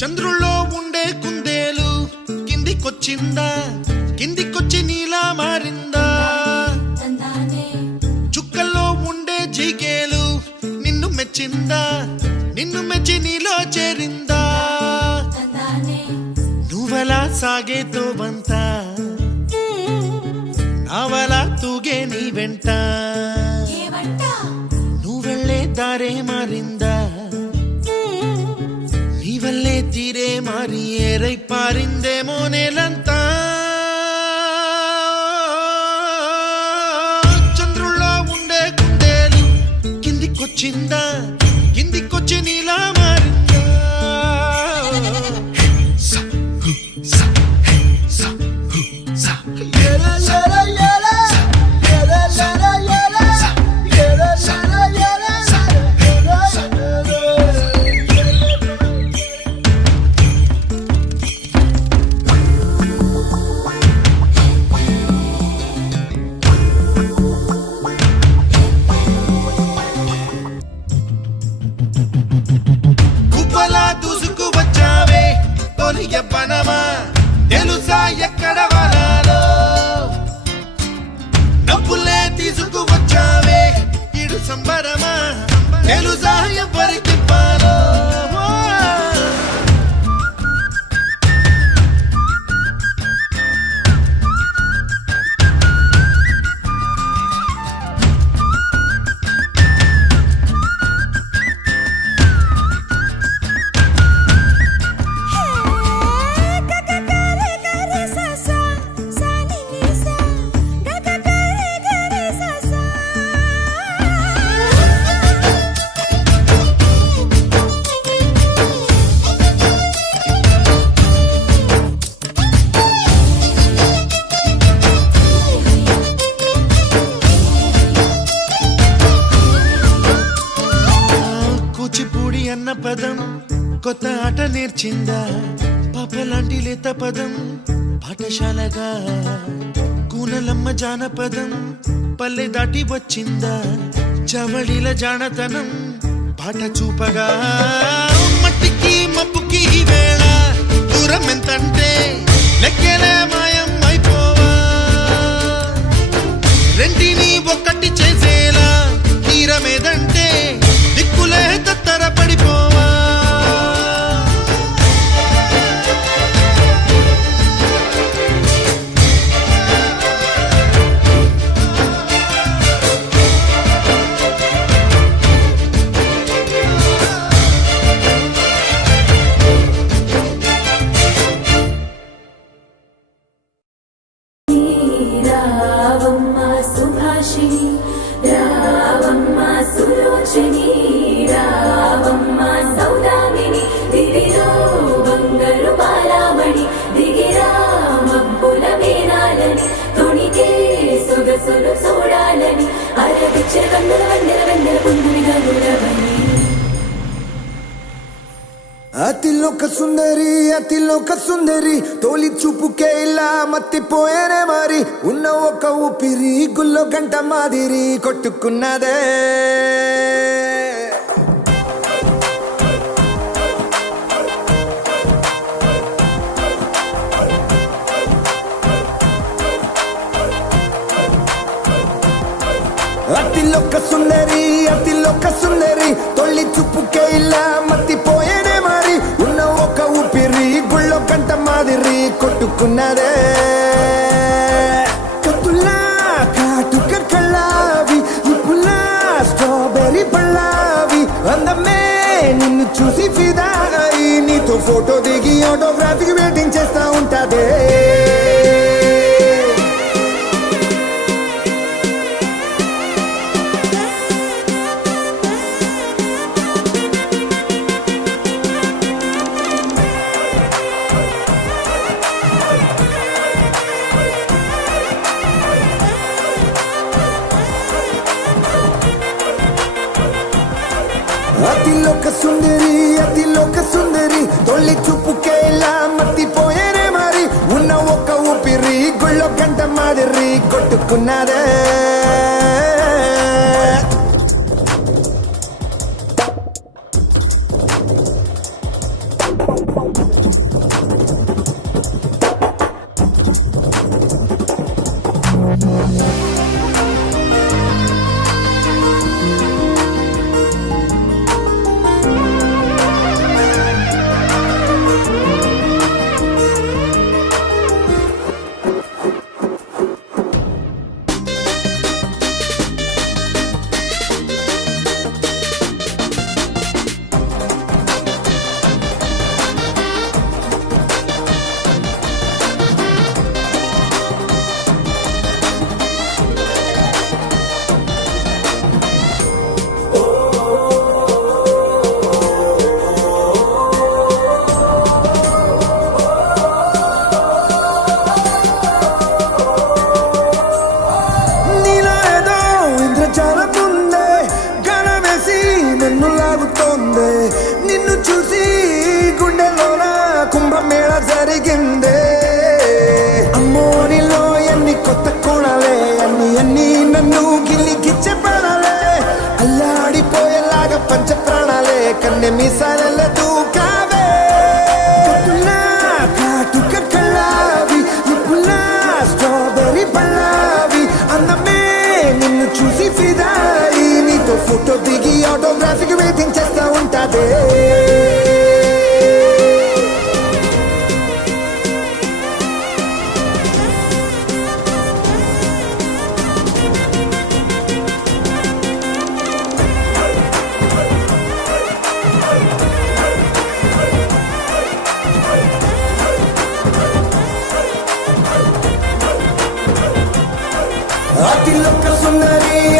చంద్రుల్లో ఉండే కుందేలు కిందికొచ్చిందా, కిందికొచ్చి నీలా మారిందా? చుక్కల్లో ఉండే జీకేలు నిన్ను మెచ్చిందా, నిన్ను మెచ్చి నీలో చేరిందా? నువ్వలా సాగేతో బంత నావలా తూగే నీ వెంట, నువ్వెళ్ళే దారే మారిందా, నీ వల్లే తీరే మారి ఏరై పారిందేమో నేలంతా. చంద్రుల్లో ఉండే కుందేలు కిందికొచ్చిందా, కిందికొచ్చి నీలా మారిందా? పనమా తెలుసా ఎక్కడ వరాలో, డబ్బులే తీసుకువచ్చావే ఇడు సంబరమా తెలుసా ఎవరికి పాలో? కూచిపూడి అన్న పదం కొత్త ఆట నేర్చిందా, పాపలాంటి లేత పదం పాఠశాలగా, కూనలమ్మ జానపదం పల్లె దాటి వచ్చిందా, చవళిల జానతనం పాట చూపగా. మట్టికి మప్పుకి వేళ దూరం ఎంతంటే లెక్కలే మాయం అయిపోవా, రెంటిని ఒక్కటి చేసేలా తీరమేదంటే దిక్కులే తత్తర పడిపోవా. రావమ్మ సుభాషిణి, రావమ్మ సులోచని, రావమ్మ సౌదామిని, దిగిరో బంగారు బాలామణి, దిగిరా మబ్బుల మేనాలని, తొణికే సొగసులు చూడాలని, అరవిచ్చే వందల వందల వందల పొందునిగా గురవని. అతిలోక సుందరి అతిలోక సుందరి తోలి చూపుకే ఇలా మత్తిపోయేనే మరి, ఉన్న ఒక ఊపిరి గుల్లో గంట మాదిరి కొట్టుకున్నదే. అతిలోక సుందరి అతిలోక సుందరి తొలి చూపుకే ఇలా మత్తిపోయేనే మరి, ఉన్న ఒక ఊపిరి గుళ్ళో గంట మాదిరి కొట్టుకున్నదే. కత్తులా కాటుక కళ్ళావి, ఇప్పులా స్ట్రాబెర్రీ పళ్ళావి, అందమే నిన్ను చూసి ఫిదా అయి నీతో ఫోటో దిగి ఆటోగ్రాఫీకి వెయిటింగ్ చేస్తా ఉంటాదే. అతిలోక సుందరి అతిలోక సుందరి తొలి చూపుకే ఇలా మత్తిపోయేనే మరి, ఉన్న ఒక అడిగిందే అమ్మో నీలో ఎన్ని కొత్త కోణాలే అన్ని నన్ను గిల్లికిచ్చే ప్రాణాలే అల్లాడిపోయేలాగా పంచ ప్రాణాలే కన్నె మీసాల దూకావే పొద్దున్నా కాటుక కళ్ళావి ఇప్పులా స్ట్రాబెర్రీ పళ్ళావి అందమే నిన్ను చూసి ఫిదాయి నీతో ఫోటో దిగి ఆటోగ్రాఫీకి వెయిటింగ్ చేస్తా ఉంటాదే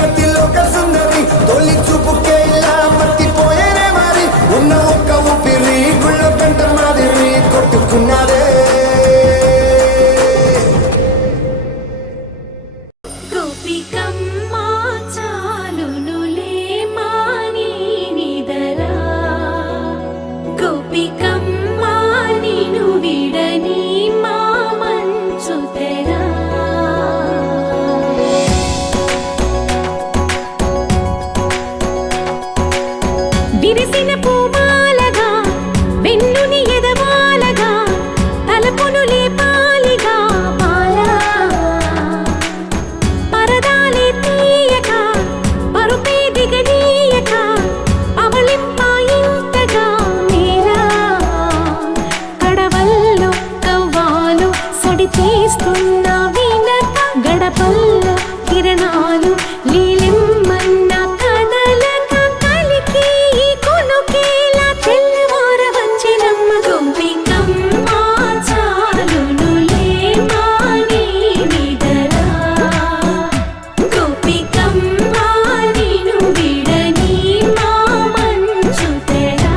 అతిలోక సుందరి తొలి చూపుకే ఇలా మర్తిపోయేనే మరి ఉన్న ఒక్క ఊపిరి గుళ్ళో కంట మాదిరి కొట్టుకున్నదే గోపికమ్మ చాలునులే మాని నిదరా గోపికమ్మ నిను విడని మా మంచు తెరా విరిసిన పూమాలగా వెన్నుని ఎదవాలగా తలపును లేపాలిగా బాలా పరదాలే తీయక పరుపే దిగనీయక అవలింపాయింతగా మీరా కడవల్లో కవ్వాలు సడి చేస్తున్న వీణత గడపల్లో కిరణాలు లీలెమ్మన్న కదలక కలికి ఈ కొనుకేలా తెల్లవార వచ్చినమ్మ గోపికమ్మ చాలునులే మాని నిదరా గోపికమ్మ నిను విడని మా మంచు తెరా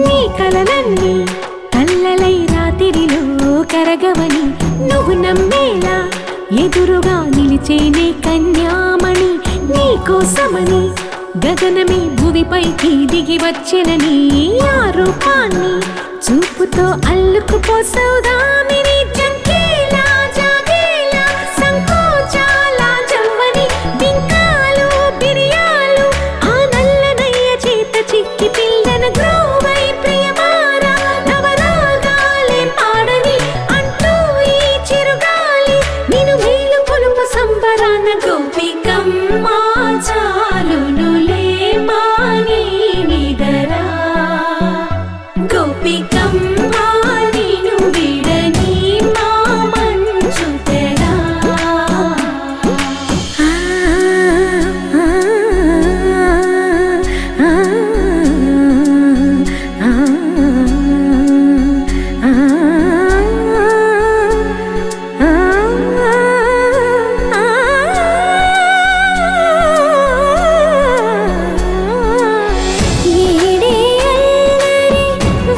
నీ కలలన్నీ కల్లలై రాత్రిలో కరగవని నువ్వు నమ్మేలా ఎదురుగా నిలిచేనే కన్యామణి నీ కోసమని గగనమే భూమిపైకి దిగి వచ్చెనని ఆ రూపాన్ని చూపుతో అల్లుకుపోసౌదామిని జంకేలా జాగేలా సంకోచాల జవ్వని బింకాలు బిరియాలు ఆ నల్లనయ్య చేత చిక్కి పిల్లన గ్రోవై ప్రియమారా నవరాగాలే పాడని అంటూ ఈ చిరుగాలి నిన్ను మేలు కొలుపు సంబరాన గోపికమ్మ చాలునులే మాని నిదరా గోపికమ్మ నిను విడని మా మంచు తెరా ఈడే అల్లరి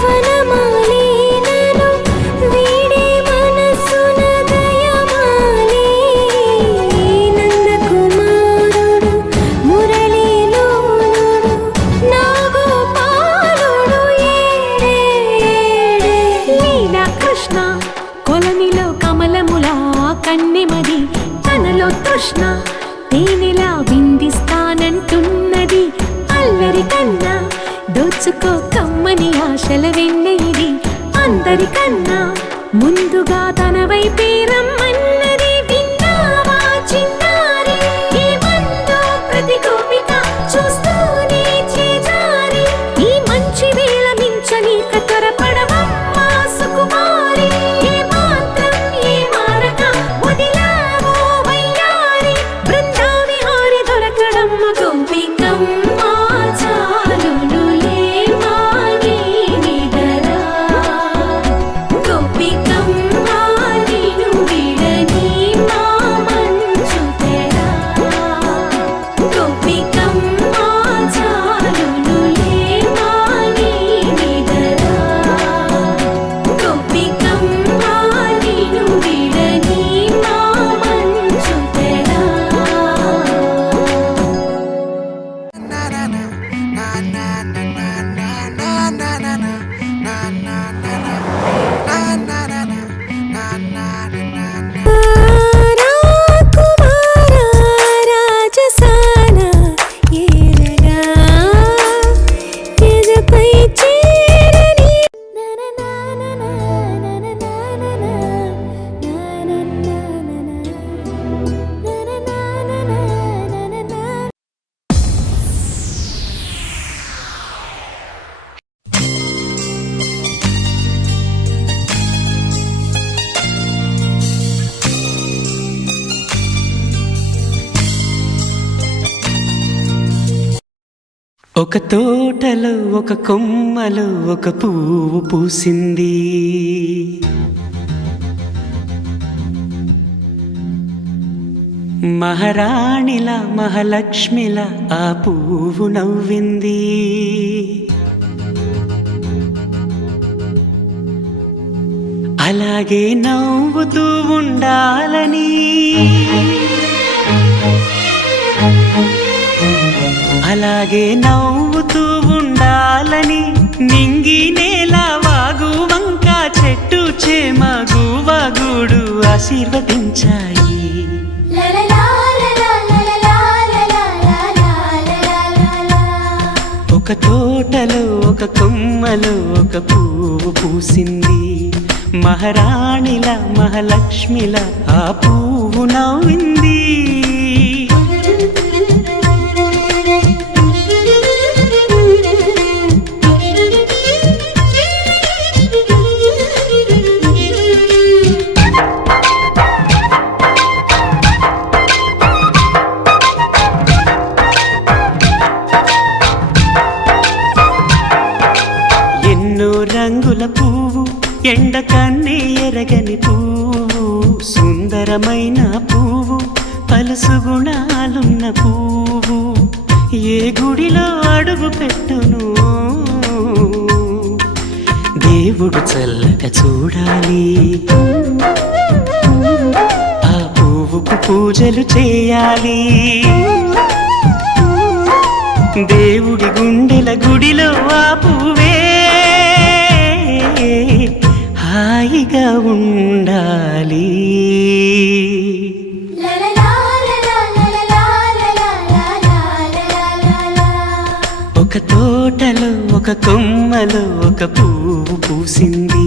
వనమాలీనను వీడే మనసున దయమాలి నందకుమారుడు మురళీలోలుడు నాగోపాలుడు ఏడే లీలా కృష్ణ కొలనిలో కమలములా కన్నెమది తనలో తృష్ణ తేనెలా విందిస్తానంటున్నది అల్లరి కన్నా దోచుకో కమ్మని ఆశల వెన్నెయిది అందరికన్నా ముందుగా తన వైపే రమ్మన్నది విన్నావా చిన్నారి ఏమందో ప్రతి గోపిక చూస్తూనే చేజారి ఈ మంచి వేళ మించని కతరపడవమ్మ సుకుమారి ఏ మాత్రం ఏ మారక వదిలావో వయ్యారి బృందావిహారి దొరకడమ్మ గోపికమ్మ చాలునులే మాని నిదరా ఒక తోటలో ఒక కొమ్మలో ఒక పువ్వు పూసింది. మహారాణిలా మహాలక్ష్మిలా ఆ పువ్వు నవ్వింది. అలాగే నవ్వుతూ ఉండాలని, అలాగే నవ్వుతూ ఉండాలని నింగి నేల వాగు వంక చెట్టు చేమ గువగూడు ఆశీర్వదించాయి. ఒక తోటలో ఒక కొమ్మలో ఒక పువ్వు పూసింది. మహారాణిల మహాలక్ష్మిల ఆ పువ్వు నవ్వింది. రంగుల పువ్వు ఎండ కన్నే ఎరగని పువ్వు, సుందరమైన పువ్వు పలుసు గుణాలున్న పువ్వు. ఏ గుడిలో అడుగు పెట్టును దేవుడు చల్లగా చూడాలి. ఆ పువ్వుకు పూజలు చేయాలి. దేవుడి గుండెల గుడిలో ఆ పువ్వే హాయిగా ఉండాలి. ఒక తోటలో ఒక కొమ్మలో ఒక పువ్వు పూసింది.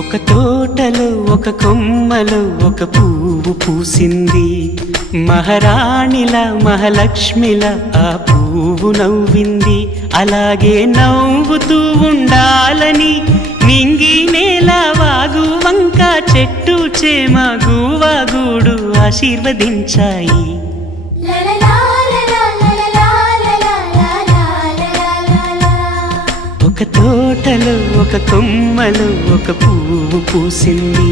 ఒక తోటలో ఒక కొమ్మలో ఒక పువ్వు పూసింది. మహారాణిల మహాలక్ష్మిల ఆ పువ్వు నవ్వింది. అలాగే నవ్వుతూ ఉండాలని నింగి నేల వాగు వంక చెట్టు చేమ గువగూడు ఆశీర్వదించాయి. ఒక తోటలో ఒక కొమ్మలో ఒక పువ్వు పూసింది.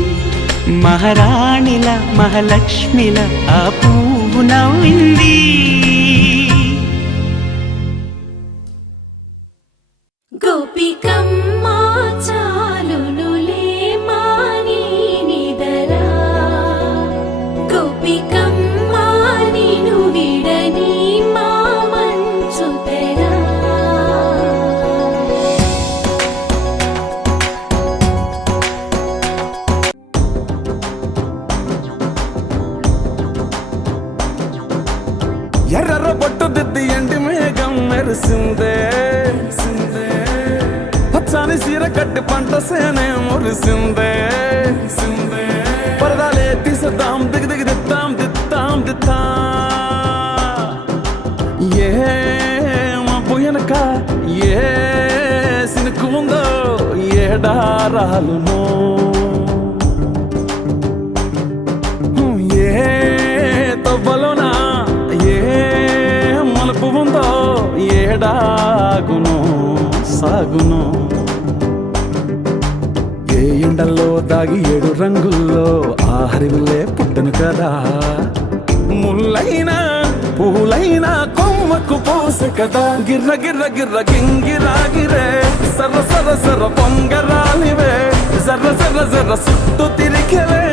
మహారాణిల మహాలక్ష్మిల ఆ పువ్వు నవ్వింది. గోపికమ్మ చాలునులే మాని నిదరా, గోపికమ్మ నిను విడని మా మంచు తెరా. ఎర్ర బొట్టు దిద్ది ఎండి మేఘం మెరిసిందే, పచ్చని సీర కట్టి పంట సేనే మురిసిందే. పరదాలే తీసేద్దాం దిగి దిగి దిత్తాం దిత్తాం దిత్తా. ఏ మబ్బు వెనక ఏ సినుకు ఉందో ఏడారాలునో, ఏ తవ్వలోనా ఏ మలుపు ఉందో ఏడాగునో సాగునో. ఏ ఎండల్లో దాగి 7 రంగుల్లో ఆ హరివిల్లే పుట్టను కదా. ముల్లైనా పూలైనా కొమ్మకు పోసె కదా. గిర్ర గిర్ర గిర్ర గింగిరాగిరే సర్ర సర్ర సర్ర పొంగరాలివే జర్ర జర్ర జర్ర సుట్టు తిరిగలే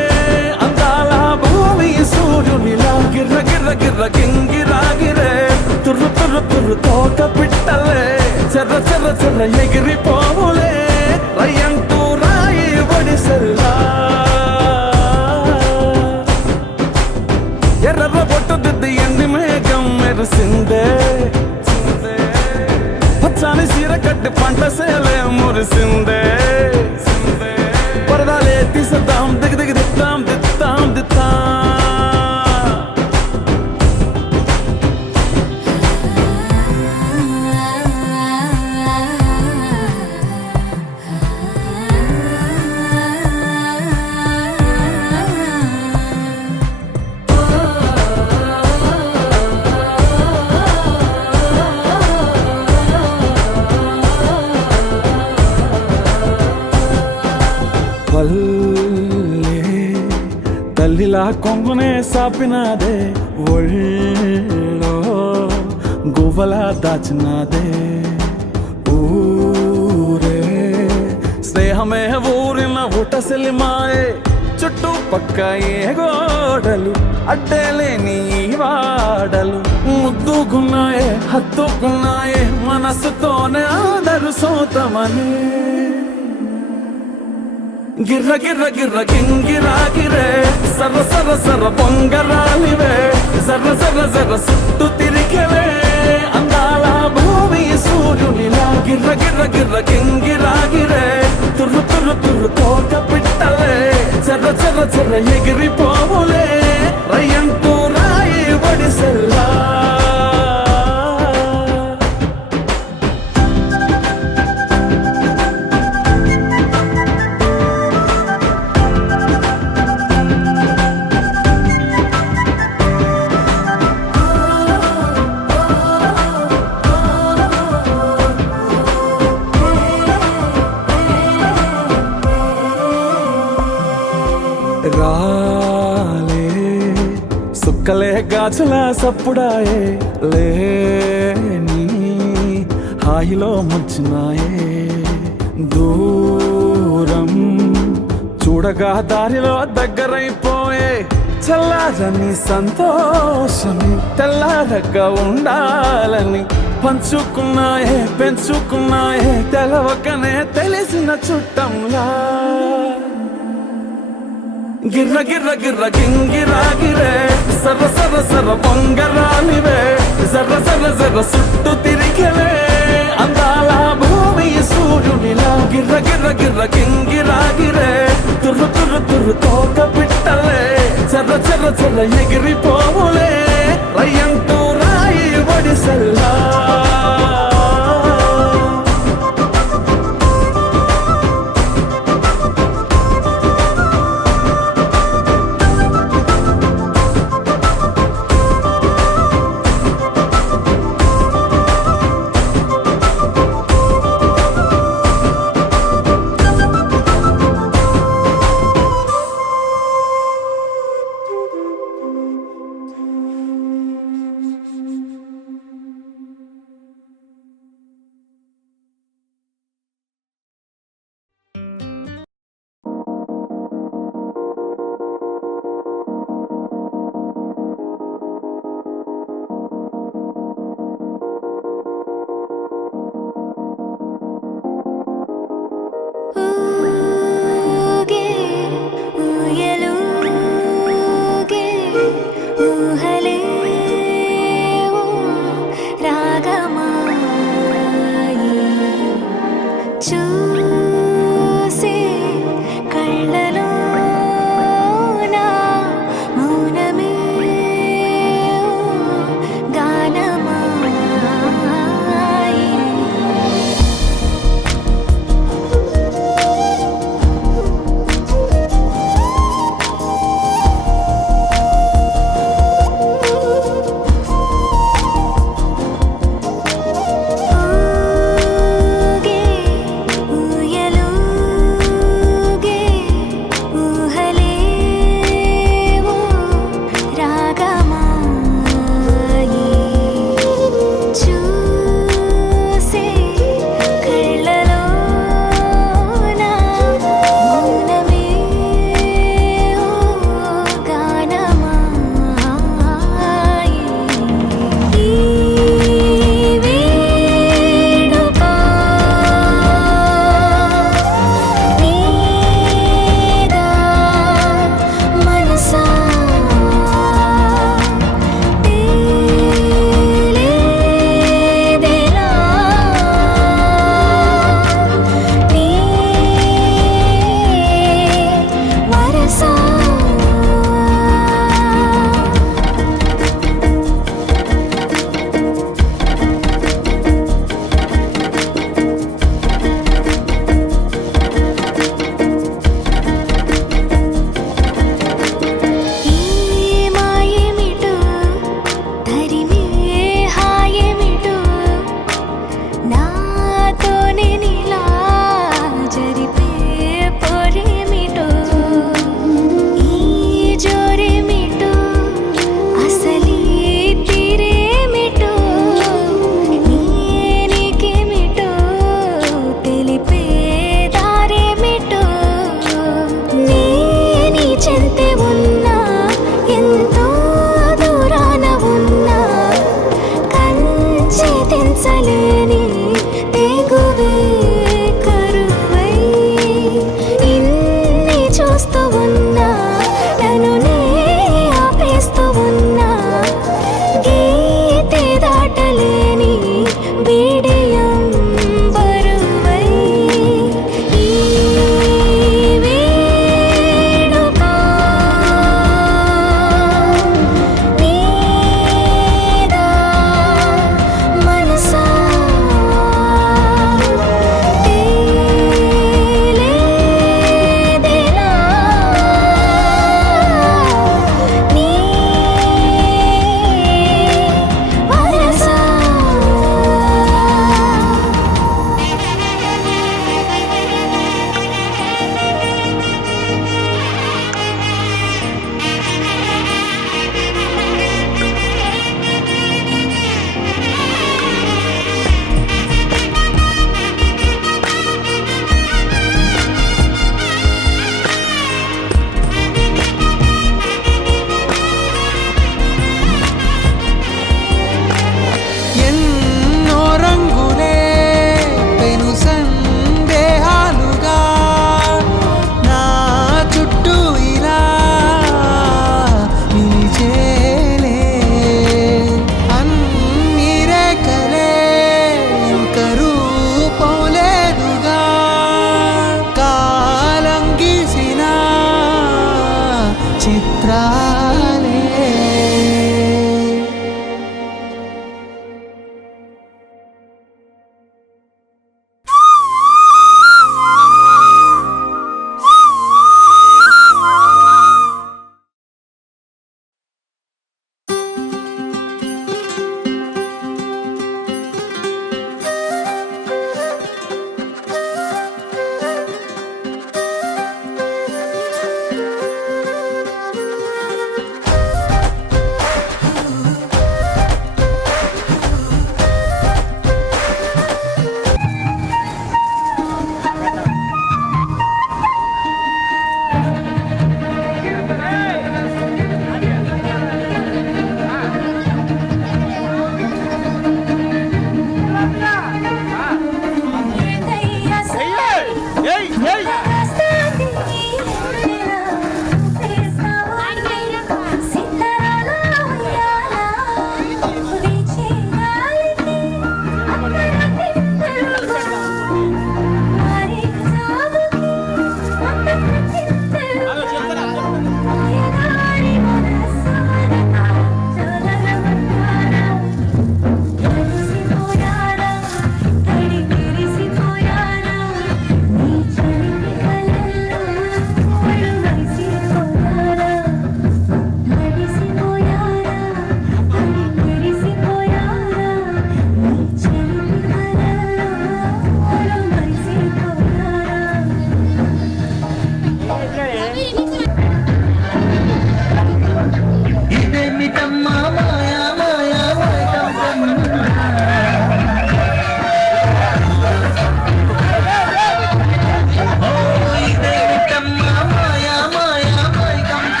అందాల భూమి సూర్యునిలా. గిర్ర గిర్ర గిర్ర గింగిరాగిరే తుర్రు తుర్రు తుర్రు తోట పిట్టలే చెర్ర చెర్ర చెర్ర ఎగిరిపోవులే రయ్యంటూ రాయి ఒడిసెల్లా. ఎర్ర బొట్టు దిద్ది ఎండి మేఘం మెరిసిందే పచ్చాని సీర కట్టి పంట సేలే మురిసిందే. పరదాలే తీసేద్దాం దిగి దిగి దిద్దాం దిద్దాం దిద్దాం. పల్లె తల్లిలా కొంగునే సాపినాదే ఒళ్ళో గువ్వలా దాచినాదే. ఊరే స్నేహమే ఊరిన ఊటసెల్లి మాయే చుట్టూ పక్క ఏ గోడలు అడ్డేలేని వాడలు ముద్దుకున్నాయే హత్తుకున్నాయే మనసుతోనే ఆదరు సోతమని. గిర్ర గిర్ర గిర్ర గింగిరాగిరే సర్ర సర్ర సర్ర పొంగరాలివే జర్ర జర్ర జర్ర సుట్టు తిరిగలే అందాల భూమి సూర్యునిలా. గిర్ర గిర్ర గిర్ర గింగిరాగిరే తుర్రు తుర్రు తుర్రు తోట పిట్టలే చెర్ర చెర్ర చెర్ర ఎగిరిపోవులే రయ్యంటూ రాయి ఒడిసెల్లా. రాలే సుక్కలే గాజుల సప్పుడాయే లేని హాయిలో ముంచినాయే. దూరం చూడగా దారిలో దగ్గరైపోయే చల్లారని సంతోషమి తెల్లారగా ఉండాలని పంచుకున్నాయే పెంచుకున్నాయే తెలవకనే తెలిసిన చుట్టంలా. గిర్ర గిర్ర గిర్ర గింగిరాగిరే సర్ర సర్ర సర్ర పొంగరాలివే జర్ర జర్ర జర్ర సుట్టు తిరిగలే అందాల భూమి సూర్యునిలా. గిర్ర గిర్ర గిర్ర గింగిరాగిరే తుర్రు తుర్రు తుర్రు తోట పిట్టలే చెర్ర చెర్ర చెర్ర ఎగిరిపోవులే రయ్యంటూ రాయి ఒడిసెల్లా.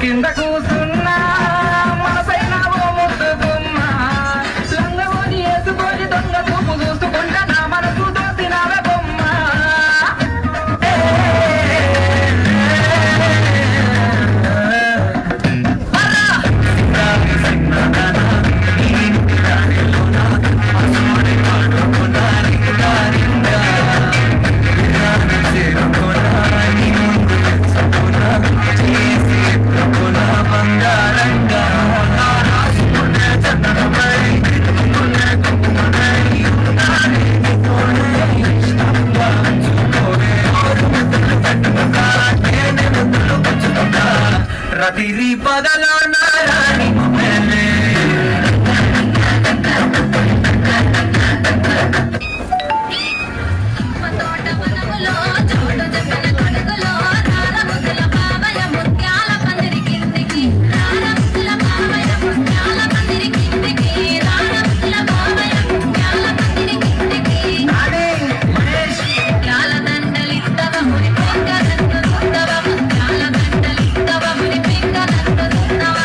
కింద కూసున్నా మనసైన ఓ ముద్దుగుమ్మ లంగవని వేసుకొని దొంగ చూపు చూసుకుంటా నా మనసు దోసినావే బొమ్మ రతిరి పదలో నారాణి దండలిద్దవ ముని పెంగ నందు దున్నవ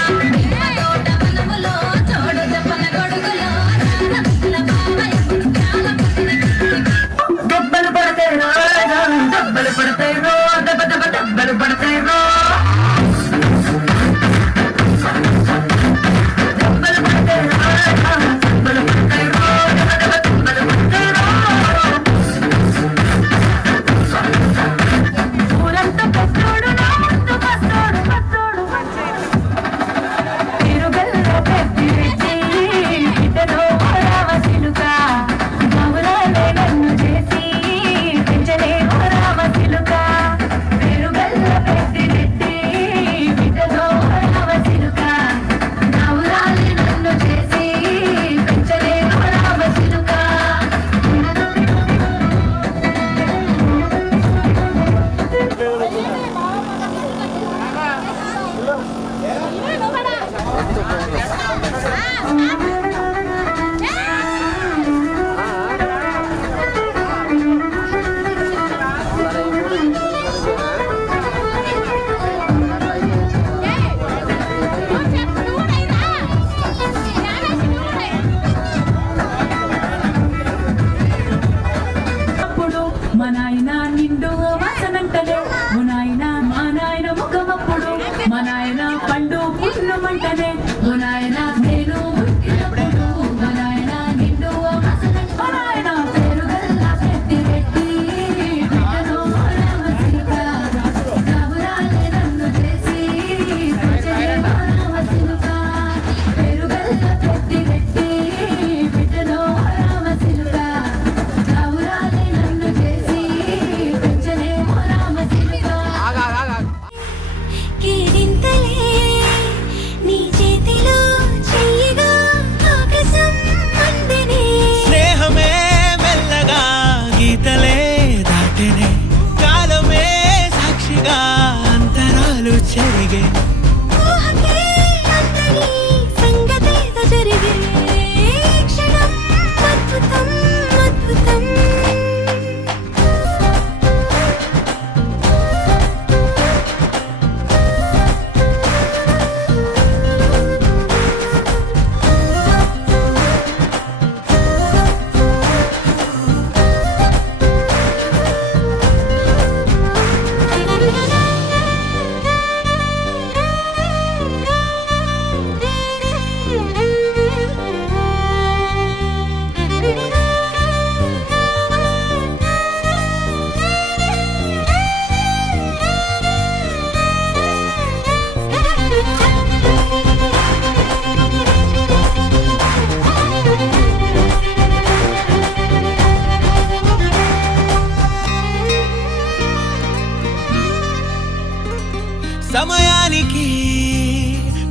సమయానికి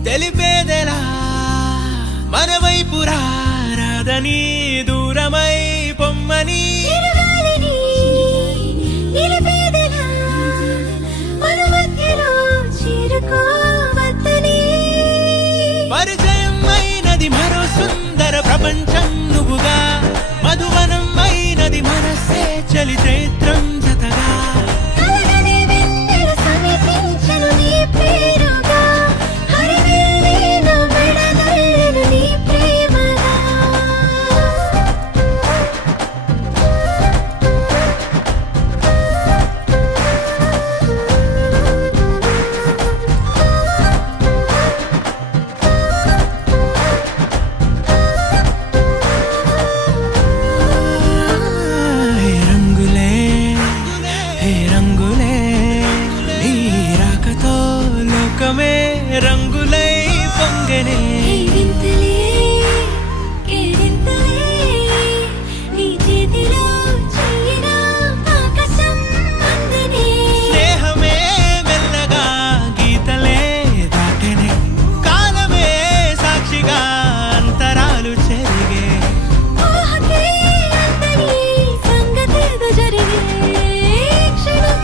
తెలిపేదెలా మన వైపు రాదని దూరమై పొమ్మని చిరుగాలిని నిలిపేదెలా మన మధ్యలో చేరుకోవద్దని పరిచయం అయినది మరో సుందర ప్రపంచం నువ్వుగా మధువనం అయినది మనసే చలి చైత్రం జతగా కలగనే వెన్నెల సమీపించను నీ పేరుగా హరివెల్లి నా మెడనల్లెను నీ ప్రేమగా హే రంగులే హే రంగులే నీ రాకతో లోకమే రంగులై పొంగనే ఈ వింతలే కేరింతలే నీ చేతిలో చెయ్యినా ఆకాశం అందనే స్నేహమే మెల్లగా గీతలే దాటెనే కాలమే సాక్షిగా అంతరాలు చెరిగే ఊహకే అందని సంగతేదో జరిగే క్షణం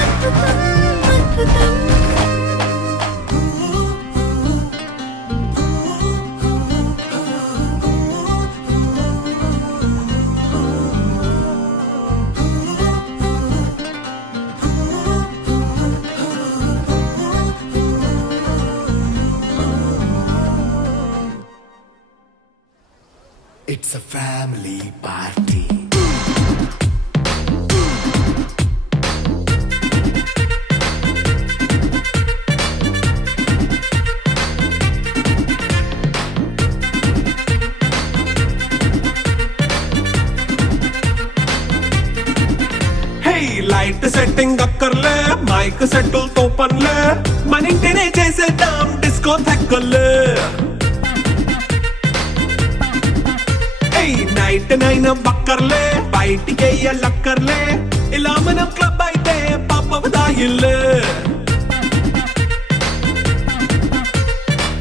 అద్భుతం అద్భుతం It's a family party. Hey light setting అక్కర్లే మైక్ సెట్టులతో పనులే మన ఇంటినే చేసేద్దాం డిస్కో థెక్కర్లే నైట్ నైన్ బక్కర్లే బయటికి లక్కర్లే ఇలా మనం క్లబ్ అయితే పాపదాయిల్లే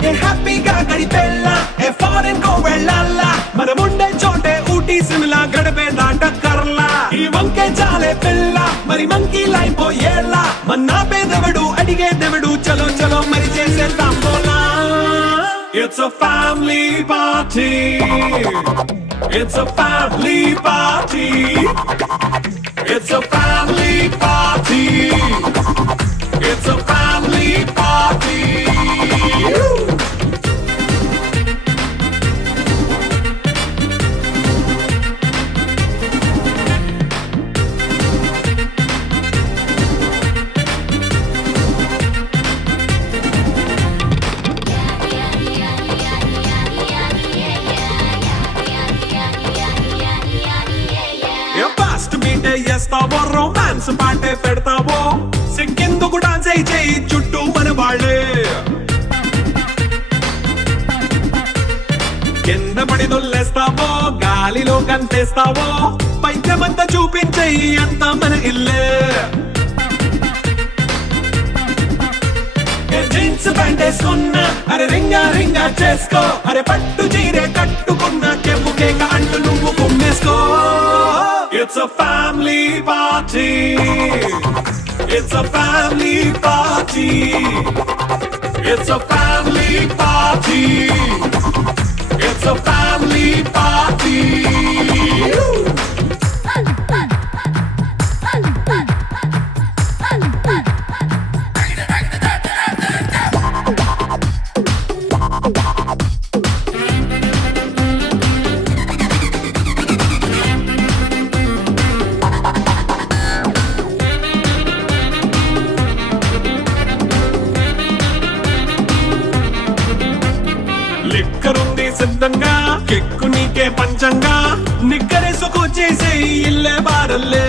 ఏ హ్యాపీగా గడిపెళ్ళా ఏ ఫారెన్ కో వెళ్ళాలా మనం ఉండే చోటే ఊటీ సిమ్లా గడిపే దాటక్కర్లా ఈ వంకే చాలే పిల్ల మరి మంకీ లైపోయేలా మన్నా పేదవడు అడిగే దేవుడు చలో చలో మరి చేసేద్దాం బోలా It's a family party. It's a family party. It's a family party. It's a family party. Fast మీటే చేస్తావో రొమాన్స్ పాటే పెడతావో సిక్కెందుకు డాన్స్ అయి చేయి చుట్టూ మన వాళ్ళే కింద పడి దొల్లేస్తావో గాలిలో కంతేస్తావో పైద్యమంతా చూపించేయి అంతా మన ఇల్లే జీన్స్ ప్యాంట్ వేసుకున్నా అరే రింగా రింగా చేసుకో అరే పట్టు చీరే కట్టుకున్నా చెవు కేక అంటూ నువ్వు కుమ్మేసుకో It's a family party. It's a family party. It's a family party. It's a family party. లిక్కరుంది సిద్ధంగా కెక్కు నీకే పంచంగా నిక్కరేసుకొచ్చేసే ఇల్లే బారల్లే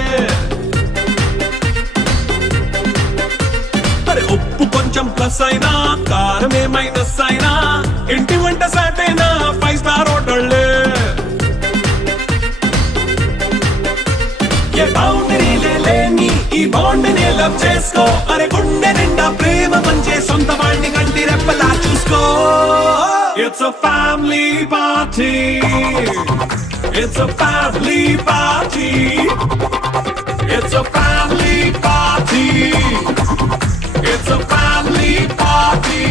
అరే ఉప్పు కొంచెం ప్లస్ అయినా కారం ఏ మైనస్ అయినా ఇంటి వంట సాటైనా 5 స్టార్ హోటళ్ళే ఏ బౌండరీ లేని ఈ బాండ్ నేల లవ్ చేసుకో అరే గుండె నిండా ప్రేమ పంచే సొంత వాణ్ణి కంటి రెప్పలా చూసుకో. It's a family party. It's a family party. It's a family party. It's a family party.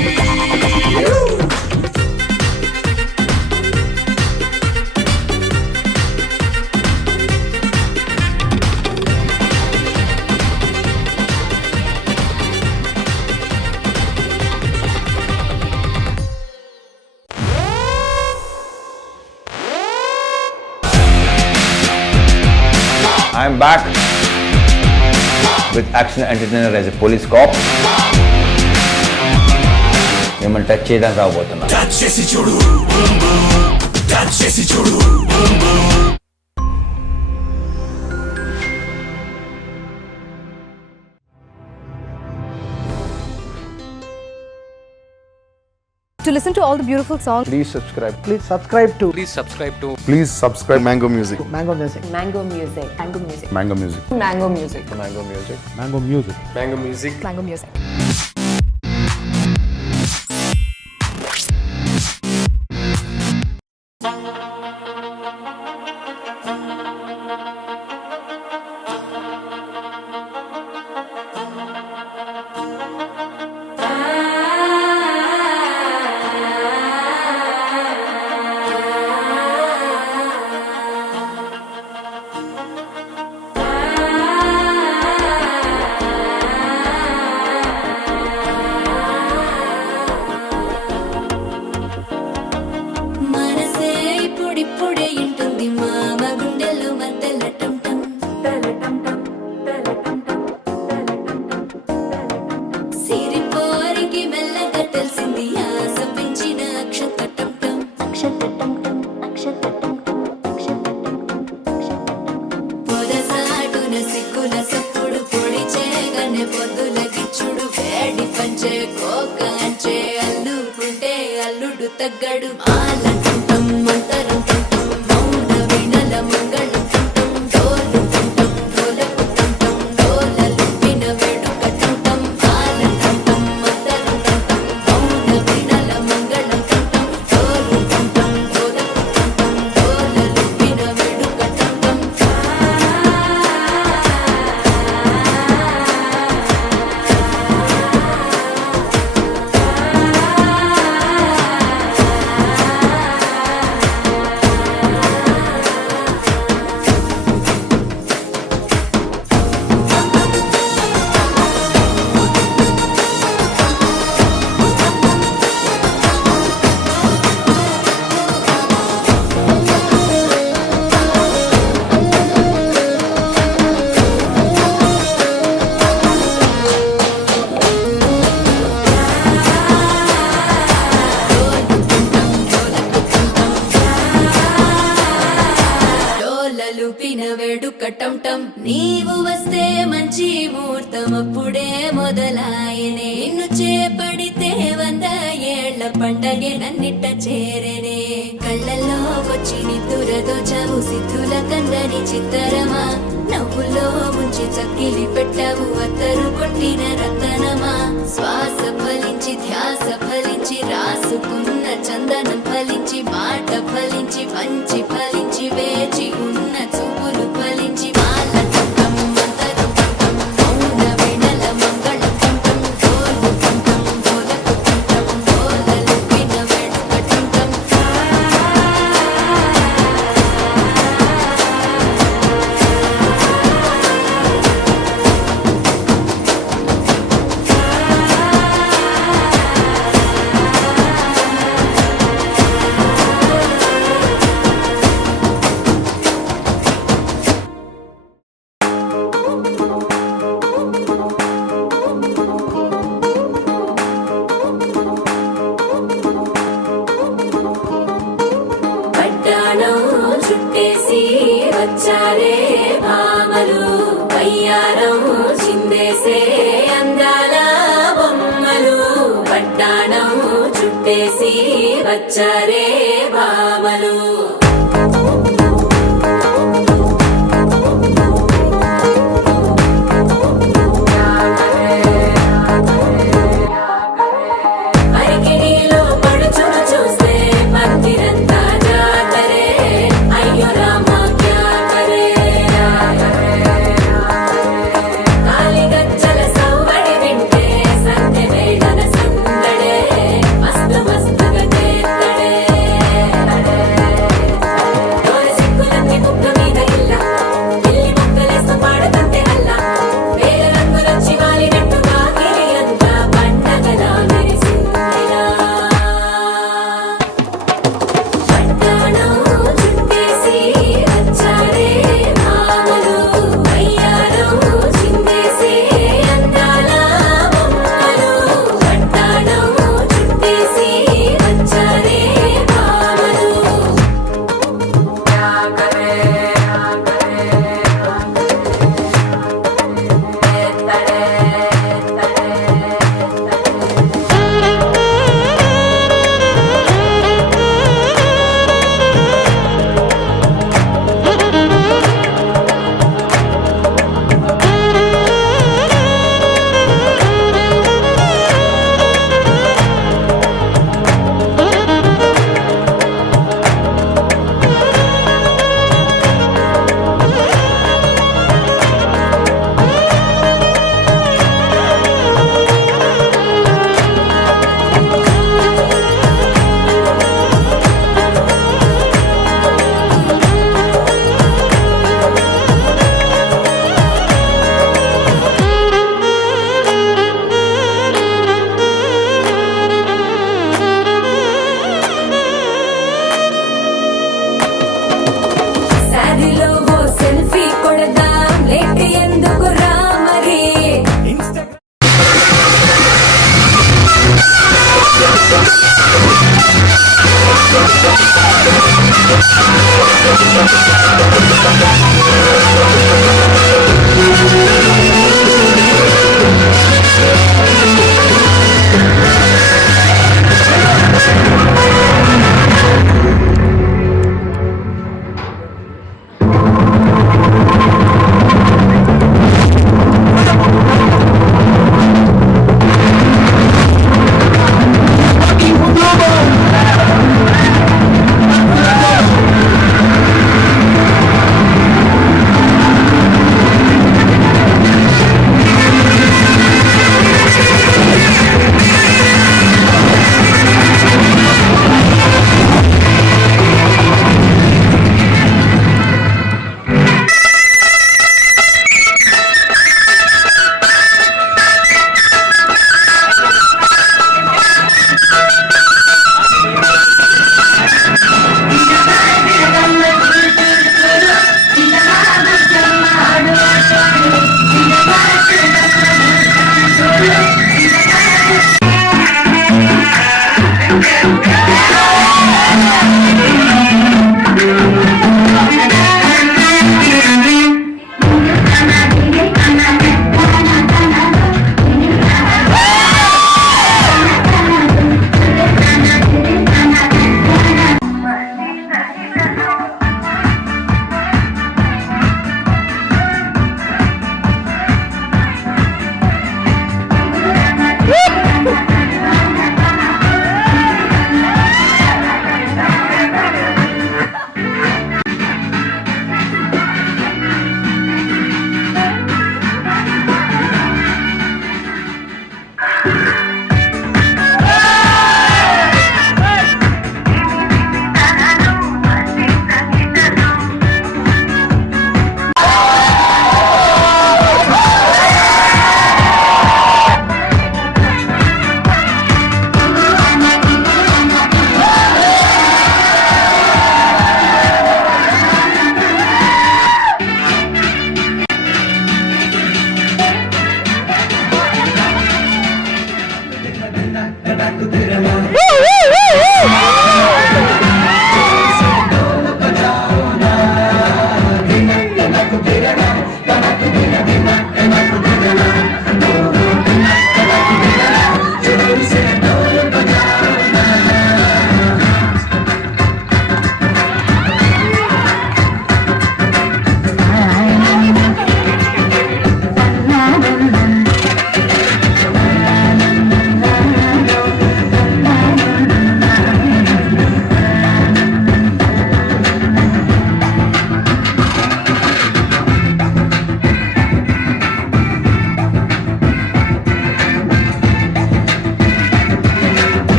I'm back with Action Entertainer as a police cop. మిమ్మల్ని టచ్ చేయడానికి రాబోతున్నా. టచ్ చేసి చూడు, టచ్ చేసి చూడు. To listen to all the beautiful songs, Please subscribe. Please subscribe to Please subscribe Mango Music. Mango music. Mango Music, Mango Music, Mango Music. Mango Music, Mango Music. Mango Music. Mango Music. Mango Music. మనసే ఇప్పుడిప్పుడే ఇంటుంది మామ గుండెల్లో మధ్యల టంటం సిరిపోరికి మెల్లగా తెలిసింది ఆశ పెంచిన అక్షతటం పొదసాటున సిక్కుల సప్పుడు పొడి చేయగానే పొద్దుల గిచ్చుడు వేడి పంచే కోకాంచే అల్లుకుంటే అల్లుడు తగ్గడు మాలంటుంటం మంతరం టుంటం మౌన వినల మంగళం టుంటం డోలు టుంటం డోలకు టుంటం డోలలు విన వేడుక టుంటం మాలంటుంటం మంతరం టుంటం మౌన వినల మంగళం టుంటం డోలు టుంటం డోలకు టుంటం డోలలు విన వేడుక టుంటం. డోలలు పిన వేడుకటంటం నీవు వస్తే మంచి ముహూర్తం అప్పుడే మొదలాయనే నిన్ను చేపడితే 100 ఏళ్ల పండగే నన్నిట్ట చేరనే కళ్ళల్లో వచ్చి నిద్దురదో చవు సిద్ధుల కందని చిత్తరమా నవ్వులో ముంచి చక్కిలి పెట్టావు అత్తరు కొట్టిన రతనమా శ్వాస ఫలించి ధ్యాస ఫలించి రాసుకున్న చందనం ఫలించి మాట ఫలించి పంచి ఫలించి వేచి ఉన్న చూపులు ఫలించి మాల టుంటం మంతరం టుంటం మౌన వినల మంగళం టుంటం డోలు టుంటం డోలకు టుంటం డోలలు విన వేడుక టుంటం. పట్టాణం చుట్టేసి వచ్చారే భామలు వయ్యారం చిందేసే అందాల బొమ్మలు పట్టాణం చుట్టేసి వచ్చారే భామలు.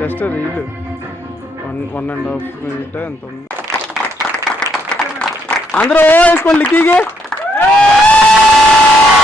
జస్ట్ రీల్ 1.5 minute ఎంత ఉంది. అందరూ వేసుకోండి లిక్కీకి. Hey!